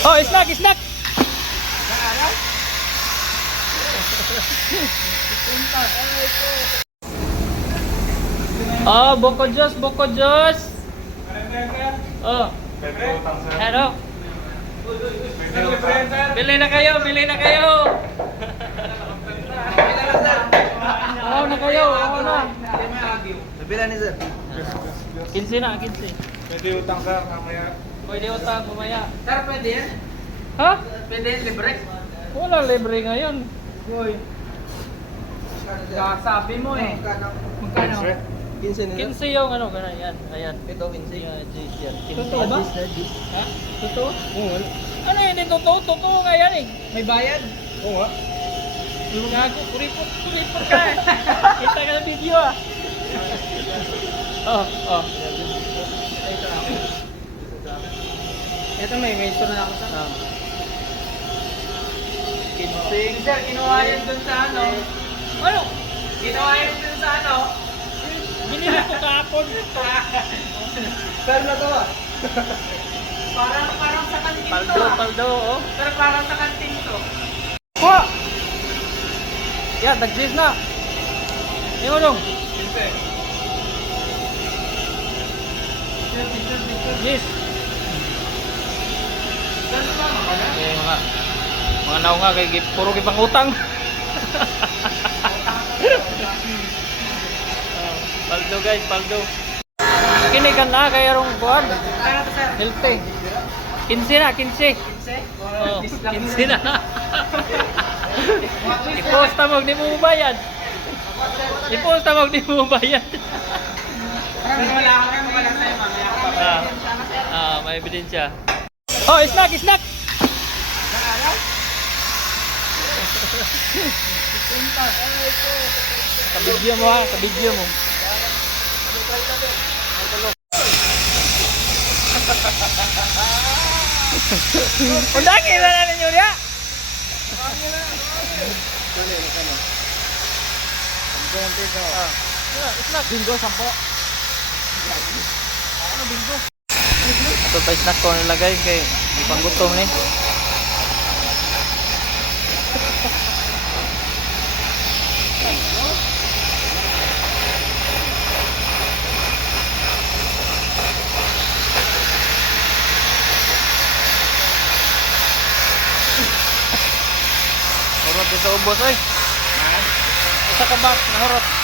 Oh, snack, snack. Oh, boko juice, boko juice. Oh. Ano? Bili na kayo, bili na kayo. Oo na kayo, oo na. Bila ni sir. 15 na, 15. Pwede utang sir, mamaya. Pwede utang mamaya. Sir, pwede yan? Ha? Pwede yan, libre? Wala libre ngayon. Uy. Sabi mo eh. Magkano? 15 na. 15 yung ano, ganun yan. Ayan. Ito, 15. Yan, Jace yan. 15. Totoo ba? Ha? Totoo? Oo. Ano yun? Hindi totoo? Totoo nga yan eh. May bayad? Oo nga. Gago, kuripot ka eh. Kita ka sa video ah. Oh, oh. Ito may store na ako sa. Ah. 15. Sir, kinuha yun dun sa ano? Ano? Kinuha yun dun sa ano? Binili ko kahapon. Sir na to ah. Parang sa kantin to Paldo, ah. paldo, oh. Pero parang sa kantin to. Kuha! Yan, nag-Jace na. Yan mo dong. 15. Jace. Sir, na ba? Eh, mga naw nga, kay puro kipang utang. Paldo guys, paldo. Kinikan na, kaya rong kuhan. Kaya to sir? Healthy. 15 na, 15. 15? Oh, 15 na. I-posta mo, di mo bayad. I-posta mo, di mo bayad. Wala ka kayo magalang sa'yo mamaya. May ebidensya. Oh, snack, snack. Kabidyo mo ha, kabidyo mo. Undangin na namin yun ya. Snack. Bingo, 10. Ano bingo? Ito pa snack ko nilagay kay may panggutom ni. Horot ito ubos ay. Isa ka box na horot.